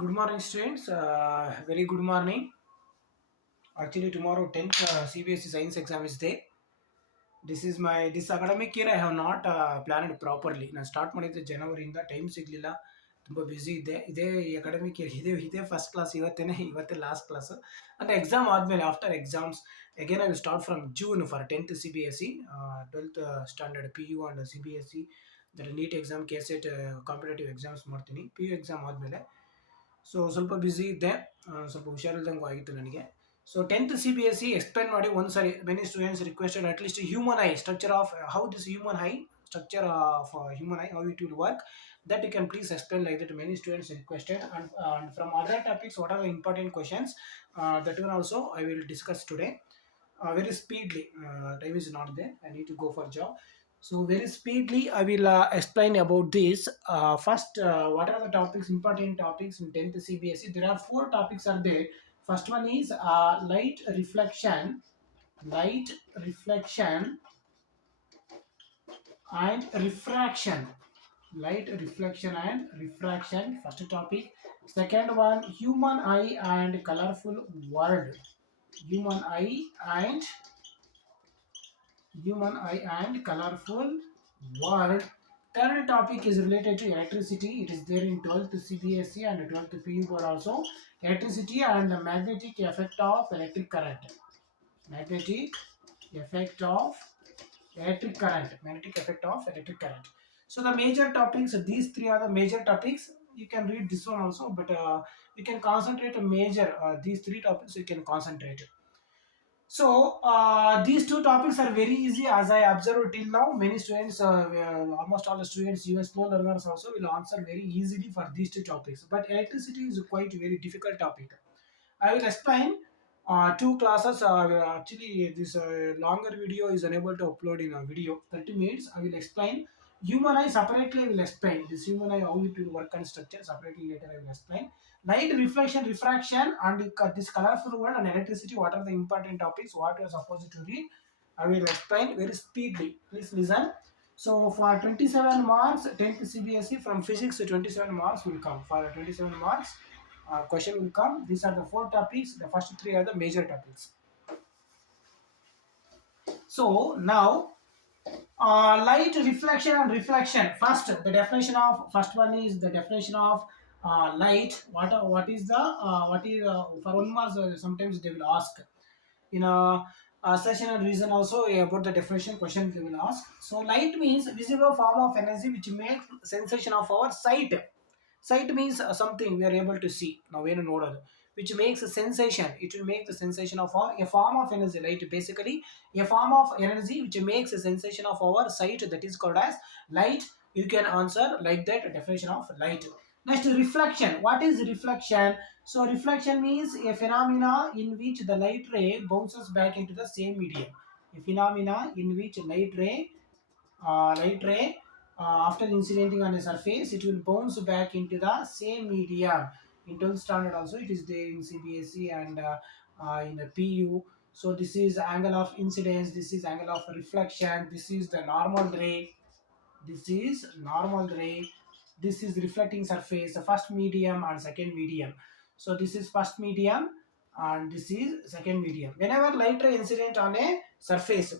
Good morning, students. Very good morning. Actually, tomorrow 10th CBSE science exam is there. This academic year I have not planned properly. ನಾನು start ಮಾಡಿದ್ದೆ ಜನವರಿಯಿಂದ time ಸಿಗಲಿಲ್ಲ. ತುಂಬ busy ಇದ್ದೆ. ಇದೇ academic year ಇದೇ first class ಇವತ್ತೇ last class. ಅಂದರೆ ಎಕ್ಸಾಮ್ ಆದಮೇಲೆ after exams again I will start from June for 10th CBSE, 12th standard PU and CBSE, that NEET exam, KSET competitive exams ಮಾಡ್ತೀನಿ PU exam ಆದಮೇಲೆ. So ಸ್ವಲ್ಪ busy ಇದ್ದೆ, ಸ್ವಲ್ಪ ಹುಷಾರಿಲ್ದಂಗೂ ಆಗಿತ್ತು ನನಗೆ. ಸೊ 10th CBSE ಎಕ್ಸ್ಪ್ಲೈನ್ ಮಾಡಿ ಒಂದ್ಸರಿ. Many students requested at least human I structure of how this human I structure of human eye, how it will work, that you can please explain like that. Many students requested, and from other topics what are the important questions, that one also I will discuss today very speedily. Time is not there, I need to go for job. So very speedily I will explain about this. First, what are the topics, important topics in 10th CBSE? There are four topics are there. First one is light reflection and refraction. Light reflection and refraction, first topic. Second one, human eye and colorful world. Human eye and colorful world. Third topic is related to electricity. It is there in 12th CBSE and 12th PU board also. Electricity and the magnetic effect of electric current. Magnetic effect of electric current. Magnetic effect of electric current. So the major topics, these three are the major topics. You can read this one also, but you can concentrate a major, these three topics you can concentrate. So these two topics are very easy, as I observed till now. Many students, almost all the students, even slow learners also will answer very easily for these two topics. But electricity is quite a very difficult topic. I will explain two classes. Actually, this longer video is unable to upload in a video. 30 minutes. I will explain. Human eye separately I will explain. This human eye, how it will work and structure separately later I will explain. Light reflection, refraction, and this colorful world and electricity. What are the important topics? What you are supposed to read? I will explain very speedily. Please listen. So for 27 marks, 10th CBSE, from physics to 27 marks will come. For 27 marks, question will come. These are the four topics. The first three are the major topics. So now, light reflection and reflection. First, the definition of first one is the definition of light. What is the for one marks? Sometimes they will ask in a session and reason also about the definition question they will ask. So light means visible form of energy which makes sensation of our sight. Sight means something we are able to see. Now we know that, which makes a sensation. It will make the sensation of a form of energy. Light basically a form of energy which makes a sensation of our sight, that is called as light. You can answer like that definition of light. Next, reflection. What is reflection? So reflection means a phenomena in which the light ray bounces back into the same medium. A phenomena in which light ray after incidenting on a surface, it will bounce back into the same medium. In 12th standard also it is there in CBSE and in the PU. So this is angle of incidence, this is angle of reflection, this is the normal ray, this is normal ray, this is reflecting surface, the first medium and second medium. So this is first medium and this is second medium. Whenever light ray incident on a surface,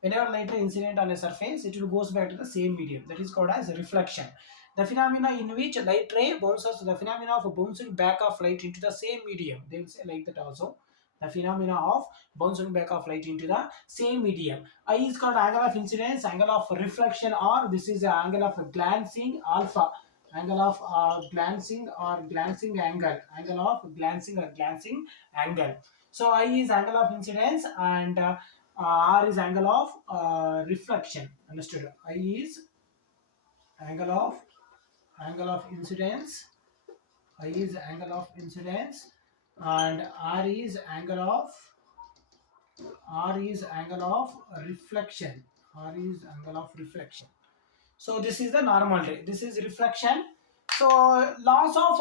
whenever light ray incident on a surface, it will goes back to the same medium. That is called as reflection. The phenomena in which light ray bounces, the phenomena of bouncing back of light into the same medium. They will say like that also. The phenomena of bouncing back of light into the same medium. I is called angle of incidence, angle of reflection, or this is the angle of glancing alpha. Angle of glancing or glancing angle. Angle of glancing or glancing angle. So I is angle of incidence and R is angle of reflection. Understood? I is angle of incidence. I is angle of incidence and R is angle of reflection. R is angle of reflection. So this is the normal ray. This is reflection. So laws of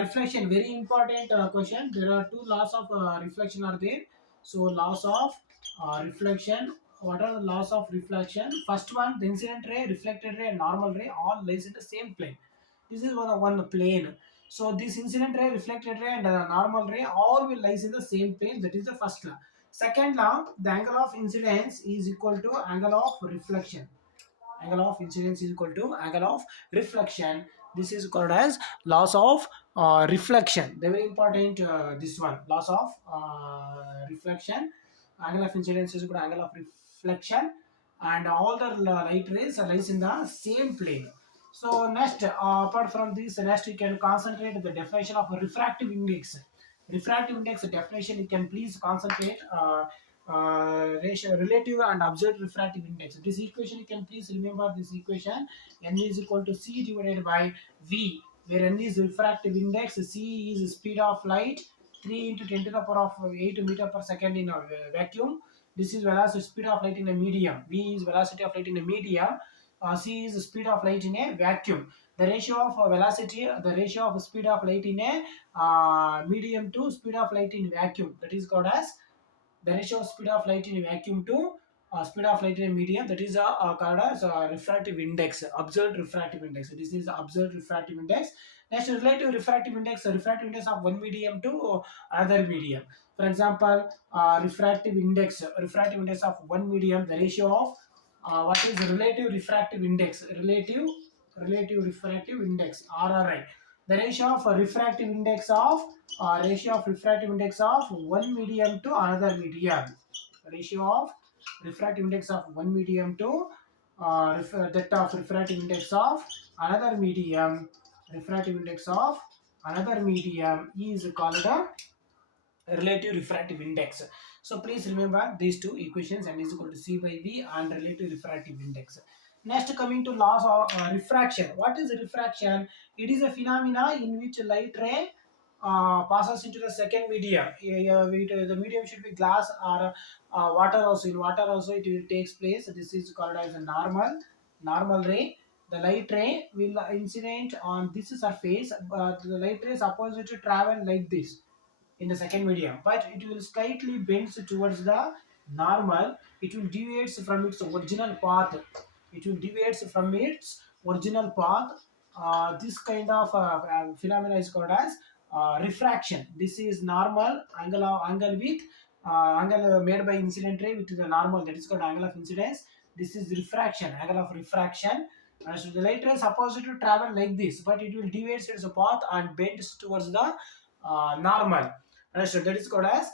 reflection, very important question. There are two laws of reflection are there. So laws of reflection. What are the laws of reflection? First one, the incident ray, reflected ray, and normal ray all lies in the same plane. This is one plane. So this incident ray, reflected ray, and normal ray all will lies in the same plane. That is the first law. Second law, the angle of incidence is equal to angle of reflection. Angle of incidence is equal to angle of reflection. This is called as loss of reflection. The very important this one, loss of reflection. Angle of incidence is equal to angle of reflection, and all the light rays lies in the same plane. So next, apart from this, next you can concentrate the definition of refractive index. Refractive index definition, you can please concentrate ratio, relative and observed refractive index. This equation, you can please remember this equation. N is equal to C divided by V, where N is refractive index, C is speed of light, 3 into 10 to the power of 8 meter per second in a vacuum. This is velocity speed of light in a medium. V is velocity of light in a medium. C is speed of light in a vacuum. The ratio of velocity, the ratio of speed of light in a medium to speed of light in vacuum, that is called as the ratio of speed of light in a vacuum to speed of light in a medium, that is called as refractive index, observed refractive index. This is observed refractive index. Next, relative refractive index, refractive index of one medium to another medium. For example, refractive index of one medium, the ratio of what is relative refractive index, relative refractive index, RRI. The ratio of refractive index of one medium to another medium. Ratio of refractive index of one medium to that of refractive index of another medium. Refractive index of another medium is called a relative refractive index. So please remember these two equations, and is equal to C by V and relative refractive index. Next, coming to laws of refraction. What is refraction? It is a phenomena in which light ray passes into the second medium. The medium should be glass or water also. In water also it will takes place. This is called as a normal ray. The light ray will incident on this surface, but the light ray is supposed to travel like this in the second medium, but it will slightly bends towards the normal. It will deviates from its original path. It will deviates from its original path. This kind of phenomena is called as refraction. This is normal angle with angle made by incident ray with the normal, that is called angle of incidence. This is refraction, angle of refraction. So the light ray is supposed to travel like this, but it will deviate its path and bends towards the normal. Understood? That is called as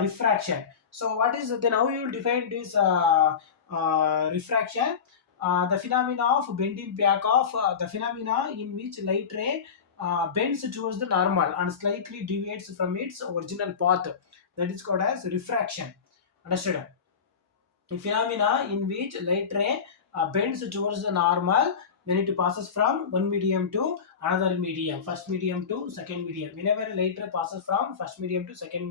refraction. So what is then how you will define this refraction? The phenomena of bending back of the phenomena in which light ray bends towards the normal and slightly deviates from its original path. That is called as refraction. Understood? A phenomena in which light ray bends towards the normal when it passes from one medium to another medium, first medium to second medium. Whenever a light ray passes from first medium to second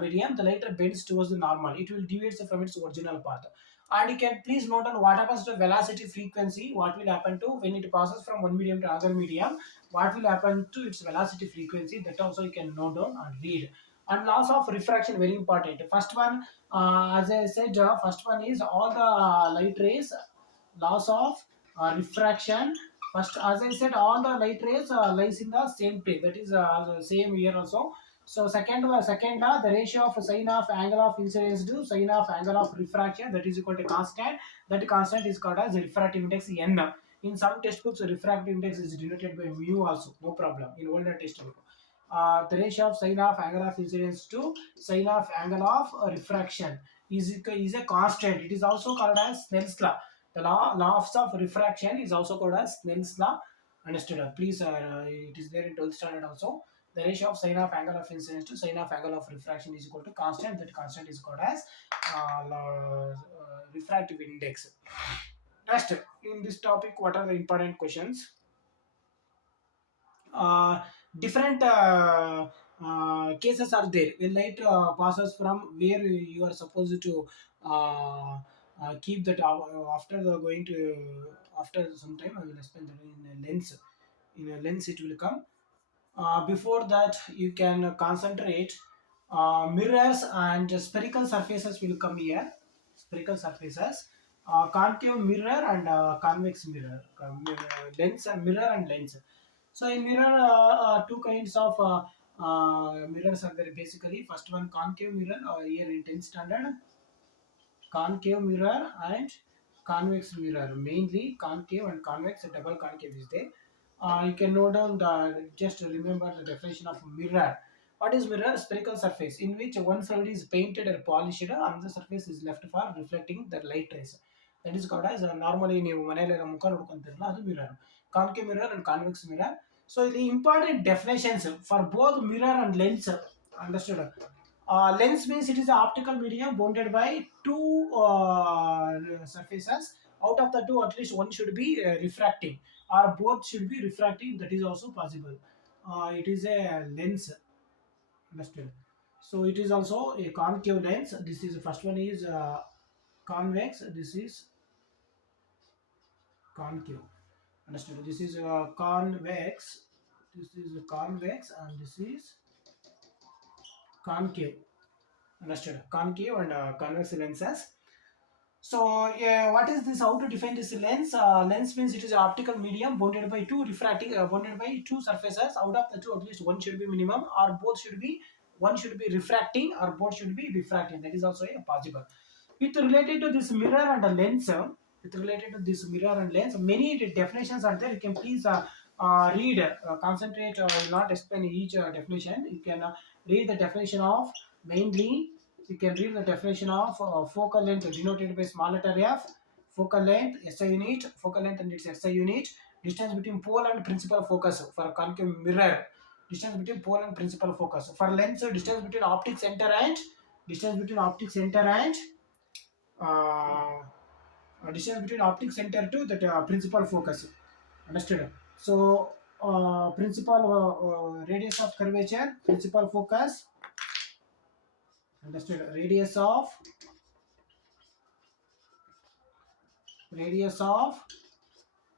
medium, the light ray bends towards the normal. It will deviate from its original path. And you can please note on what happens to velocity frequency, what will happen to when it passes from one medium to another medium, what will happen to its velocity frequency, that also you can note down and read. And laws of refraction, very important. First one, as I said, first one is all the light rays, laws of refraction. First, as I said, all the light rays lies in the same plane. That is the same here also. So second law, the ratio of sine of angle of incidence to sine of angle of refraction, that is equal to constant. That constant is called as refractive index n. In some textbooks, refractive index is denoted by mu also. No problem. In older textbook, the ratio of sine of angle of incidence to sine of angle of refraction is a constant. It is also called as Snell's law. The laws of refraction is also called as Snell's law. Understood? Please, it is there in 12th standard also. The ratio of sine of angle of incidence to sine of angle of refraction is equal to constant. That constant is called as refractive index. Next, in this topic, what are the important questions? uh, Different cases are there when light passes from where you are supposed to keep that after the going to after some time I will explain that in a lens. In a lens it will come. Before that you can concentrate mirrors and spherical surfaces will come here. Spherical surfaces, concave mirror and convex mirror, lens and mirror and lens. So in mirror, two kinds of mirrors are there basically. First one concave mirror, here in 10th standard, concave mirror and convex mirror. Mainly concave and convex, double concave is there. You can note down the, just remember the definition of mirror. What is mirror? Spherical surface in which one side is painted or polished, another surface is left for reflecting the light rays. That is called as normally ನೀವು ಮನೆಯಲ್ಲಿ ಮುಖ ನೋಡ್ಕೊಂತೀರಲ್ಲ ಅದು mirror. Concave mirror and convex mirror. So the important definitions for both mirror and lens. Understood? Lens means it is an optical medium bounded by two surfaces. Out of the two, at least one should be refracting, or both should be refracting. That is also possible. It is a lens. Understood? So it is also a concave lens. This is the first one is convex. This is concave. Understood? This is convex. This is convex, and this is concave. Understood? Concave and convex lenses. So, what is this? How to define this lens? Lens means it is an optical medium bounded by two refracting, bounded by two surfaces. Out of the two, at least one should be minimum, or both should be, one should be refracting, or both should be refracting. That is also a possible. With related to this mirror and a lens, with related to this mirror and lens, many definitions are there. You can please read, concentrate. I will not explain each definition. You can read the definition of mainly. You can read the definition of focal length denoted by small letter f, focal length SI unit, focal length and its SI unit, distance between pole and principal focus for concave mirror, distance between pole and principal focus. For lens, distance between optic center and distance between optic center and uh, distance between optic center to the principal focus. Understood? So principal radius of curvature, principal focus. Understood? Radius of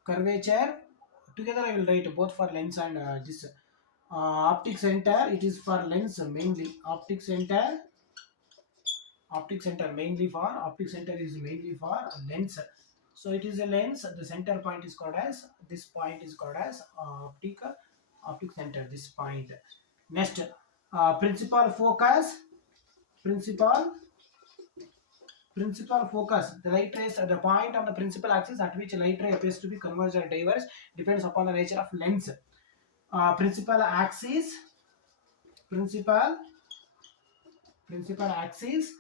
curvature. Together I will write both for lens and this optic center. It is for lens mainly. Optic center mainly for optic center is mainly for lens. So it is a lens. The center point is called as, this point is called as optic center. This point. Next, principal focus. Principal Principal focus. The light rays at the point on the principal axis at which light ray appears to be converged or diverged depends upon the nature of lens. Principal axis, principal, principal axis,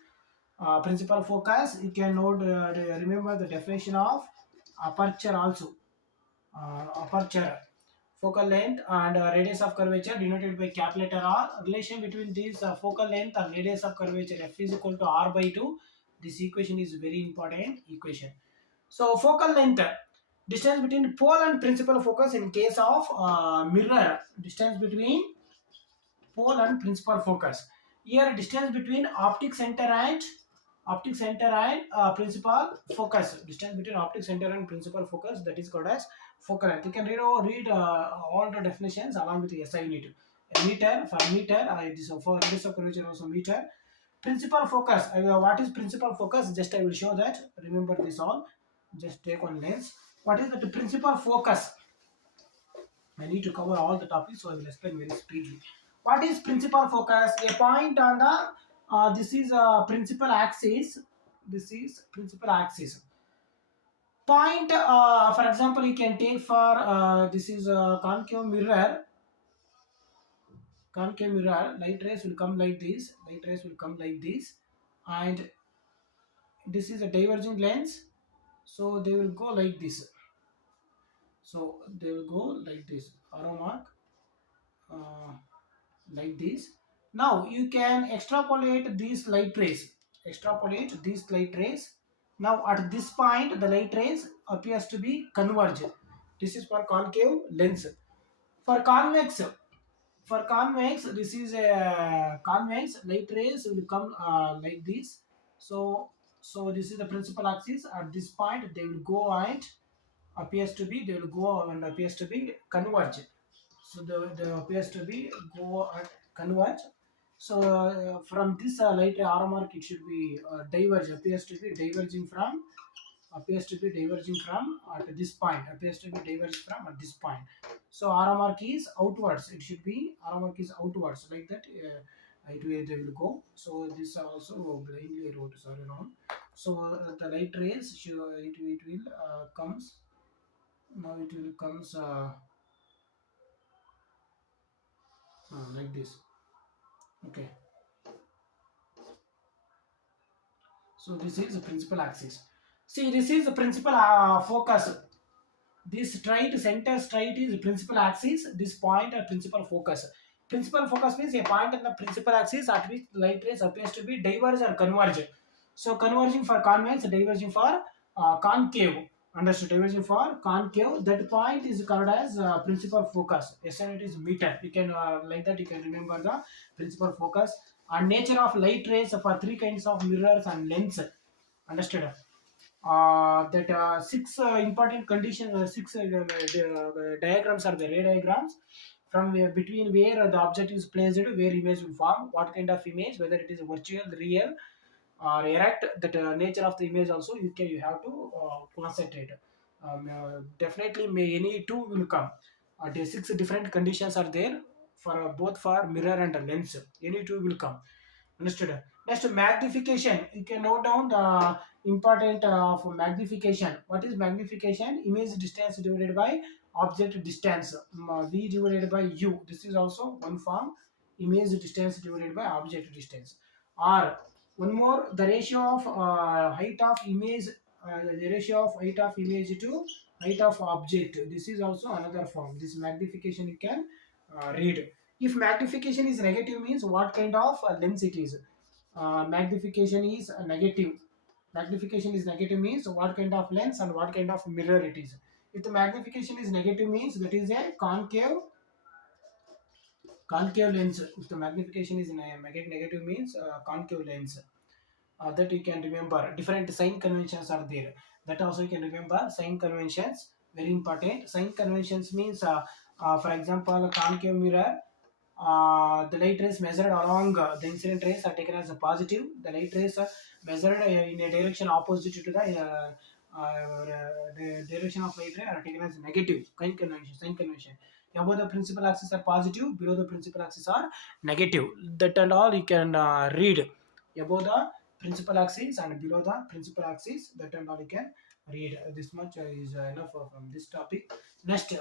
principal focus. You can note, remember the definition of aperture also. Aperture, focal length and radius of curvature denoted by cap letter R. Relation between these focal length and radius of curvature f is equal to r by 2. This equation is very important equation. So focal length, distance between pole and principal focus in case of mirror, distance between pole and principal focus. Here distance between optic center and principal focus. Distance between optic center and principal focus, that is called as focal length. You can read all the definitions along with the SI unit. A meter, for meter, this for radius of curvature also meter. Principal focus. What is principal focus? Just I will show that. Remember this all. Just take one lens. What is the principal focus? I need to cover all the topics, so I will explain very speedily. What is principal focus? A point on the this is principal axis. This is principal axis. Point, for example, you can take for this is concave mirror. Concave mirror. Light rays will come like this. Light rays will come like this, and this is a diverging lens. So they will go like this. So they will go like this. Arrow mark. Uh, like this. Now you can extrapolate these light rays. Extrapolate these light rays. Now at this point the light rays appears to be converged. This is for concave lens. For convex, this is a convex. Light rays will come like this. So this is the principal axis. At this point they will go and appears to be converge. So the appears to be go and converge. So from this light arrow mark, it should be diverge. Appears to be diverging from. At this point. Appears to be diverged from at this point. So arrow mark is outwards. It should be arrow mark is outwards like that. They will go. So this also blindly I wrote, sorry, wrong. So the light rays it will comes. Now it will comes like this. Okay. So this is the principal axis. See, this is the principal focus. This straight center straight is principal axis. This point are principal focus. Principal focus means a point in the principal axis at which light rays appears to be diverge or converge. So converging for convex, diverging for concave. Understood? Diverging for concave. That point is called as principal focus. SN it is meter. You can like that. You can remember the principal focus and nature of light rays for three kinds of mirrors and lens. Understood? That six important conditions, six diagrams are the ray diagrams from between where the object is placed, where image will form, what kind of image, whether it is virtual, real, or erect. That nature of the image also you have to concentrate. Definitely, may any two will come. The six different conditions are there for both for mirror and lens. Any two will come. Understood. Next, magnification. You can note down the important of magnification. What is magnification? Image distance divided by object distance. V divided by U. This is also one form. Image distance divided by object distance. Or one more, the ratio of height of image, the ratio of height of image to height of object. This is also another form. This magnification you can read. If magnification is negative means what kind of lens it is. Magnification is negative. Magnification is negative means what kind of lens and what kind of mirror it is. If the magnification is negative means that is a concave lens. If the magnification is negative means concave lens. That you can remember. Different sign conventions are there. That also you can remember. Sign conventions, very important. Sign conventions means, for example, concave mirror. The light rays measured along the incident rays are taken as a positive. The light rays are measured in a direction opposite to the direction of light ray are taken as negative. Sign convention. Sign convention. Above the principal axis are positive. Below the principal axis are negative. That and all you can read. Above the principal axis and below the principal axis, that and all you can read. This much is enough from this topic. Next,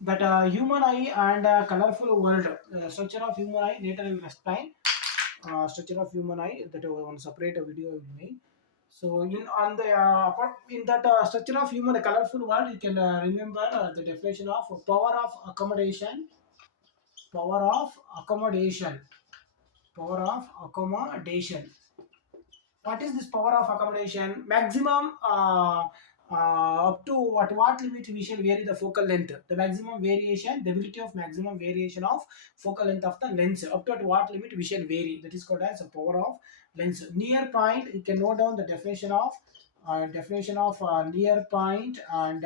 that human eye and colorful world. Structure of human eye later I will explain. Structure of human eye, that one separate video I will make. So in that structure of human colorful world, you can remember the definition of power of accommodation. Power of accommodation. Power of accommodation. What is this power of accommodation? Maximum up to what limit we shall vary the focal length. The maximum variation, the ability of maximum variation of focal length of the lens. Up to at what limit we shall vary. That is called as a power of lens. Near point, you can note down the definition of near point and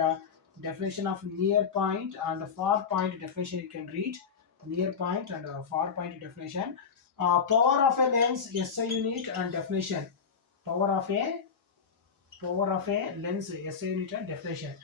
definition of near point and far point definition you can read. Near point and far point definition. Power of a lens SI unit and definition. Power of a lens SI unit and definition.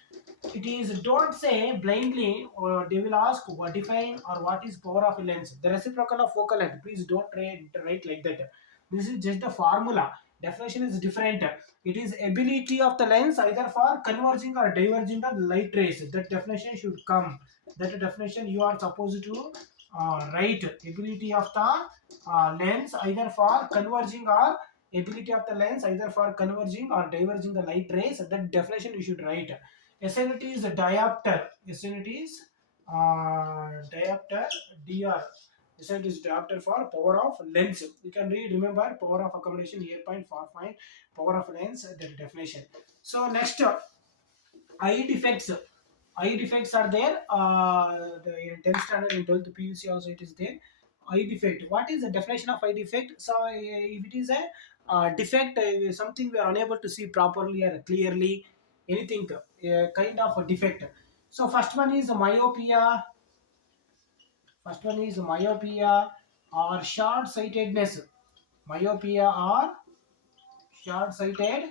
It is, don't say blindly or they will ask what define or what is power of a lens. The reciprocal of focal length. Please don't write like that. This is just the formula. Definition is different. It is ability of the lens either for converging or diverging the light rays. That definition should come. That definition you are supposed to write. Ability of the lens either for converging or ability of the lens either for converging or diverging the light rays. That definition you should write. SNT is a diopter. SNT is diopter DR. SNT is diopter for power of lens. You can read, remember, power of accommodation, near point, far point, power of lens, the definition. So next, eye defects. Eye defects are there. In 10th standard, in 12th PUC also it is there. Eye defect. What is the definition of eye defect? So if it is a defect, something we are unable to see properly or clearly, anything, kind of a defect. So first one is myopia. First one is myopia or short-sightedness. Myopia or short-sighted.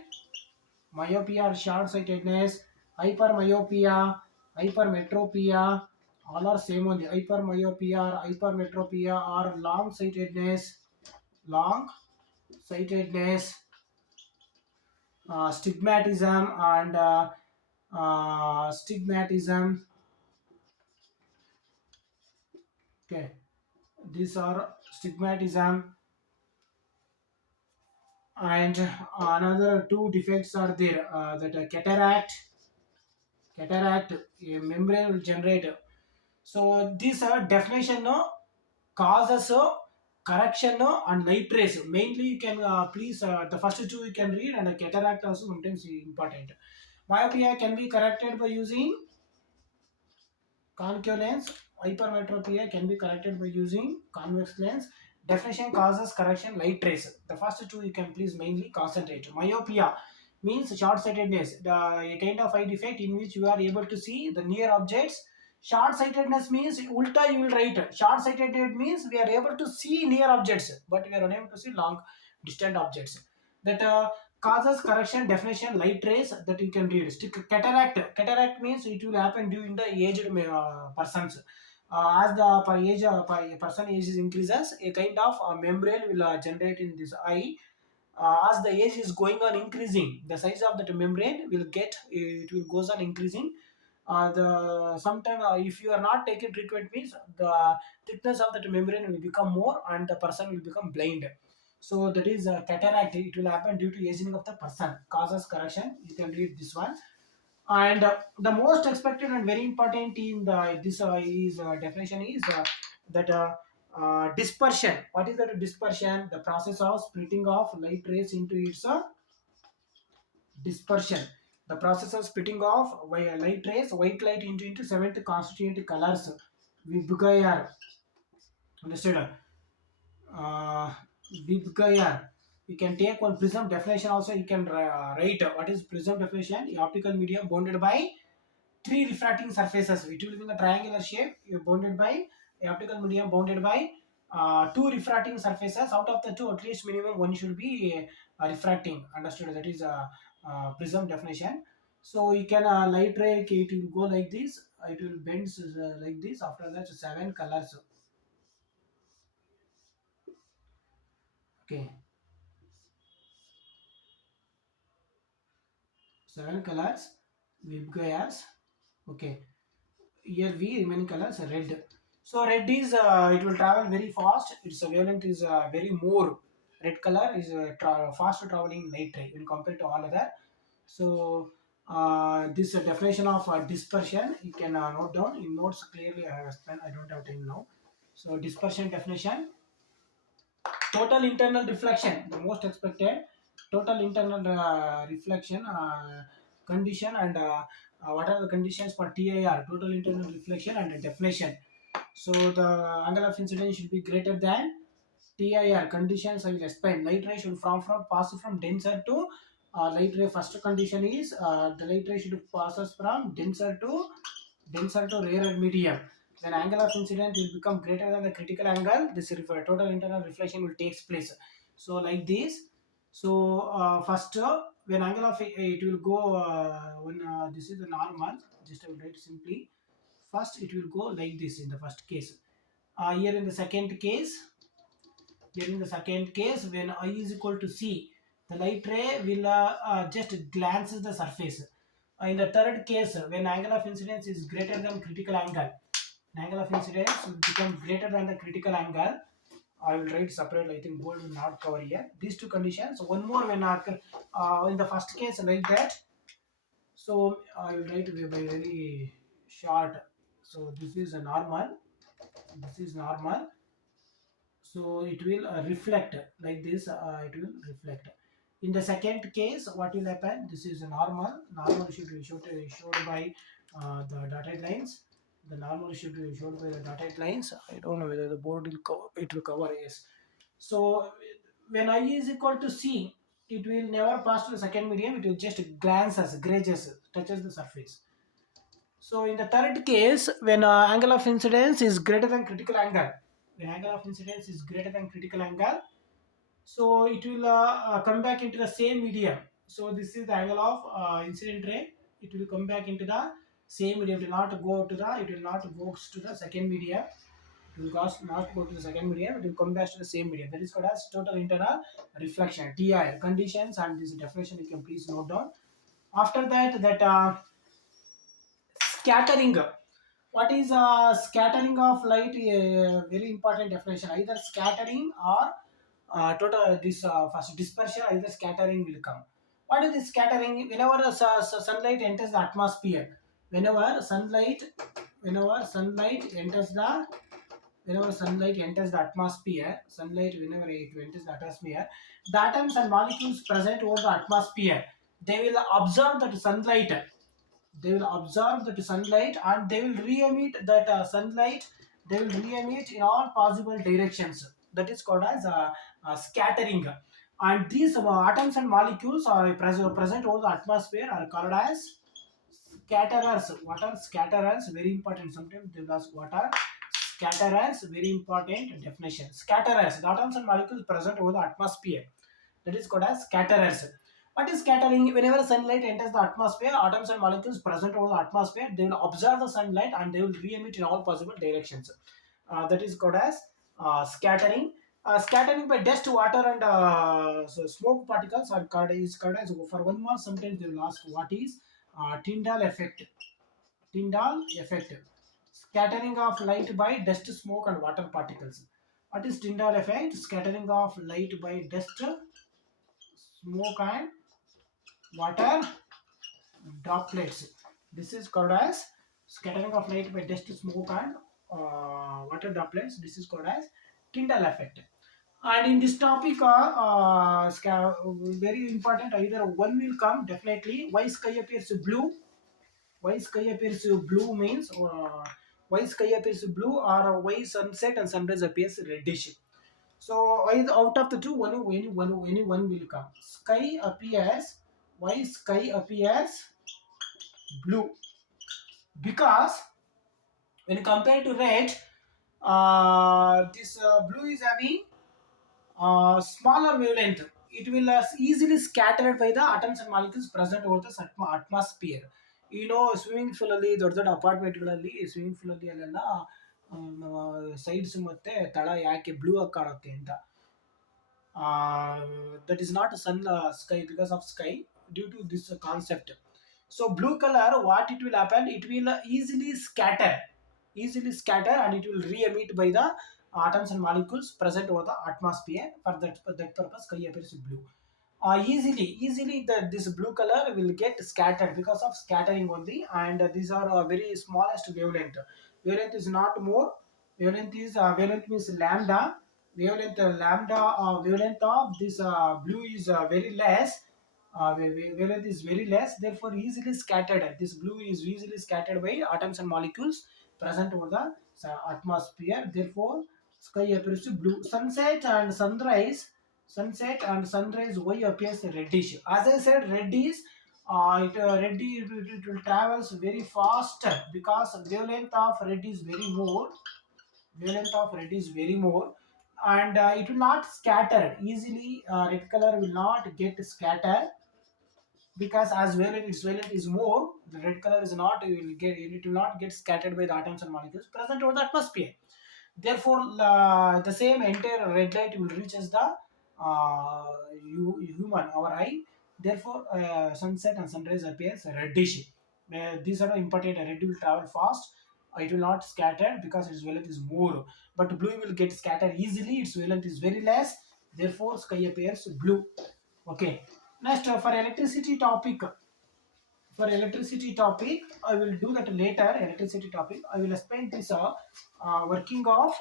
Myopia or short-sightedness. Hypermyopia. hypermetropia, all are same only. Hypermyopia or hypermetropia or long sightedness, stigmatism and stigmatism. Okay, these are stigmatism. And another two defects are there, that cataract, a membrane will generate. So this definition causes correction and light rays. Mainly you can please the first two you can read, and cataract also sometimes important. Myopia can be corrected by using concave lens. Hypermetropia can be corrected by using convex lens. Definition, causes, correction, light rays. The first two you can please mainly concentrate. Myopia means short-sightedness, a kind of eye defect in which you are able to see the near objects. Short-sightedness means ulta you will write. Short-sightedness means we are able to see near objects, but we are unable to see long distant objects. That causes, correction, definition, light rays, that you can read. Cataract means it will happen during the aged persons. As the person age increases, a kind of membrane will generate in this eye. As the age is going on increasing, the size of that membrane will get, it will goes on increasing. The sometime if you are not taking treatment means the thickness of that membrane will become more and the person will become blind. So that is cataract. It will happen due to aging of the person. Causes, correction, you can read this one. And the most expected and very important in the this is definition is that dispersion. What is that dispersion? The process of splitting of light rays into its dispersion. The process of splitting off light rays, white light into seven constituent colors. We understood? uh, Vibgaya. You can take one prism definition also. You can write what is prism definition. A optical medium bounded by three refracting surfaces. It will be in the triangular shape. You're bounded by a optical medium bounded by two refracting surfaces. Out of the two, at least minimum one should be refracting. Understood? That is prism definition. So you can light ray. It will go like this. It will bend like this. After that, seven colors. Okay, seven colors. Vibgayas. Okay, here V remaining colors are red. So red is it will travel very fast. Its wavelength is very more. Red color is fast traveling light ray when compared to all other. So this definition of dispersion you can note down in notes clearly. I have explained. I don't have time now. So dispersion definition: total internal reflection, the most expected. Total internal reflection condition, and what are the conditions for TIR, total internal reflection and deflection. So the angle of incidence should be greater than TIR. Conditions I will explain. Light ray should from pass from denser to light ray. First condition is the light ray should passes from denser to rarer medium. When angle of incidence will become greater than the critical angle, this total internal reflection will takes place. So like this. So first when angle of it will go when this is the normal. Just I will write simply. First it will go like this in the first case. Here in the second case, during the second case, when I is equal to C, the light ray will just glances the surface. In the third case, when angle of incidence is greater than critical angle, angle of incidence will become greater than the critical angle. I will write separate. I think bold will not cover here. These two conditions. One more when in the first case like that. So I will write by very short. So this is a normal. This is normal. So it will reflect like this. It will reflect. In the second case, what will happen? This is a normal should be showed by the dotted lines. The normal should be showed by the dotted lines. I don't know whether the board will cover, it will cover. Yes. So when I is equal to C, it will never pass to the second medium. It will just glances, grazes, touches the surface. So in the third case, when angle of incidence is greater than critical angle, when angle of incidence is greater than critical angle, so it will come back into the same medium. So this is the angle of incident ray. It will come back into the same medium, it will not go to the, it will not go to the second medium, it will not go to the second medium, it will come back to the same medium. That is called as total internal reflection, TI conditions, and this definition you can please note down. After that, scattering. What is scattering of light? A very important definition. Either scattering or total this first dispersion. Either scattering will come. What is this scattering? Whenever the sunlight enters the atmosphere, whenever sunlight, whenever sunlight enters the whenever sunlight enters the atmosphere, sunlight whenever it enters the atmosphere, the atoms and molecules present over the atmosphere, they will observe that sunlight, they will absorb that sunlight and they will re-emit that sunlight, they will re-emit in all possible directions. That is called as scattering. And these atoms and molecules are present over the atmosphere are called as scatterers. What are scatterers? Very important. Sometimes they will ask what are scatterers. Very important definition. Scatterers, the atoms and molecules present over the atmosphere, that is called as scatterers. What is scattering? Whenever sunlight enters the atmosphere, atoms and molecules present over the atmosphere, they will observe the sunlight and they will re-emit in all possible directions. That is called as scattering. Scattering by dust, water, and smoke particles are called, is called as, for one more. Sometimes they will ask what is Tyndall effect. Tyndall effect. Scattering of light by dust, smoke, and water particles. What is Tyndall effect? Scattering of light by dust, smoke, and water droplets. This is called as scattering of light by dust, smoke, and water droplets. This is called as Tyndall effect. And in this topic, very important, either one will come definitely. Why sky appears blue? Why sky appears blue means why sky appears blue, or why sunset and sunrise appears reddish. So out of the two, any one will come. Sky appears. Why sky appears blue? Because when compared to red, this blue is having smaller wavelength. It will easily scattered by the atoms and molecules present over the atmosphere. You know, swimming pool ಅಲ್ಲಿ ದೊಡ್ಡ ದೊಡ್ಡ ಅಪಾರ್ಟ್ಮೆಂಟ್ಗಳಲ್ಲಿ swimming pool ಅಲ್ಲಿ ಅಲ್ಲೆಲ್ಲ sides ಮತ್ತೆ ತಳ ಯಾಕೆ blue ಆಗಿ ಕಾಣುತ್ತೆ ಅಂತ, uh, that is not a sun sky, because of sky, due to this concept. So blue color, what it will happen, it will easily scatter, and it will re-emit by the atoms and molecules present over the atmosphere. For that purpose sky appears blue. Easily this blue color will get scattered because of scattering only, and these are very smallest wavelength. Wavelength is not more. Wavelength is wavelength means lambda. Wavelength of this blue is very less. Wavelength is very less, therefore easily scattered. This blue is easily scattered by atoms and molecules present over the atmosphere. Therefore, sky appears to blue. Sunset and sunrise, why appears reddish? As I said, it will travels very fast, because wavelength of red is very more. Wavelength of red is very more, and it will not scatter easily. Red color will not get scattered, because as wavelength is more, the red color is not, it will not get scattered by the atoms and molecules present over the atmosphere. Therefore, the same entire red light will reaches the human, our eye. Therefore, sunset and sunrise appears reddish. These are important. Red will travel fast. It will not scatter because its wavelength is more. But blue will get scattered easily. Its wavelength is very less. Therefore, sky appears blue. Okay. Next, for electricity topic, I will do that later. Electricity topic, I will explain this working of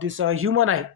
this human eye.